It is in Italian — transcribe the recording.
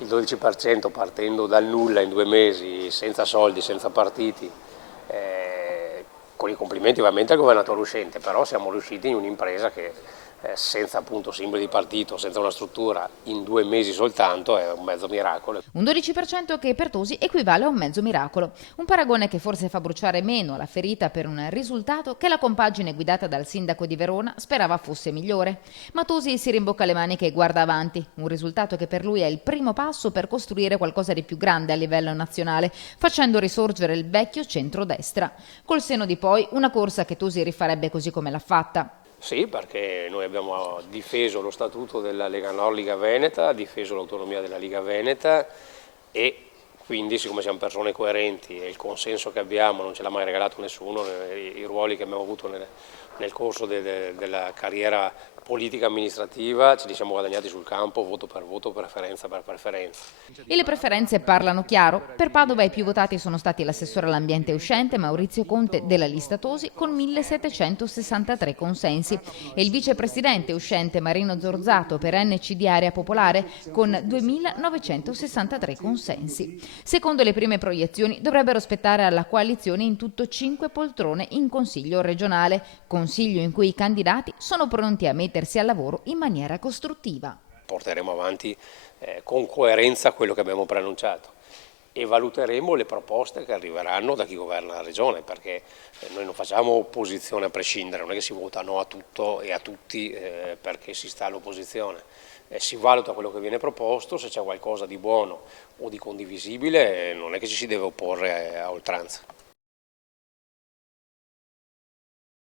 il 12% partendo dal nulla in 2 mesi, senza soldi, senza partiti, con i complimenti ovviamente al governatore uscente, però siamo riusciti in un'impresa che senza appunto simboli di partito, senza una struttura, in 2 mesi soltanto è un mezzo miracolo. Un 12% che per Tosi equivale a un mezzo miracolo, un paragone che forse fa bruciare meno la ferita per un risultato che la compagine guidata dal sindaco di Verona sperava fosse migliore. Ma Tosi si rimbocca le maniche e guarda avanti, un risultato che per lui è il primo passo per costruire qualcosa di più grande a livello nazionale, facendo risorgere il vecchio centrodestra. Col seno di poi, una corsa che Tosi rifarebbe così come l'ha fatta. Sì, perché noi abbiamo difeso lo statuto della Lega Nord Liga Veneta, difeso l'autonomia della Liga Veneta e quindi siccome siamo persone coerenti e il consenso che abbiamo non ce l'ha mai regalato nessuno, i ruoli che abbiamo avuto nel corso della carriera politica amministrativa ce li siamo guadagnati sul campo, voto, preferenza per preferenza. E le preferenze parlano chiaro. Per Padova i più votati sono stati l'assessore all'ambiente uscente Maurizio Conte della lista Tosi con 1763 consensi e il vicepresidente uscente Marino Zorzato per NC di Area Popolare con 2963 consensi. Secondo le prime proiezioni dovrebbero spettare alla coalizione in tutto 5 poltrone in Consiglio regionale, consiglio in cui i candidati sono pronti a mettersi al lavoro in maniera costruttiva. Porteremo avanti con coerenza quello che abbiamo preannunciato e valuteremo le proposte che arriveranno da chi governa la regione, perché noi non facciamo opposizione a prescindere, non è che si vota no a tutto e a tutti perché si sta all'opposizione, si valuta quello che viene proposto, se c'è qualcosa di buono o di condivisibile non è che ci si deve opporre a oltranza.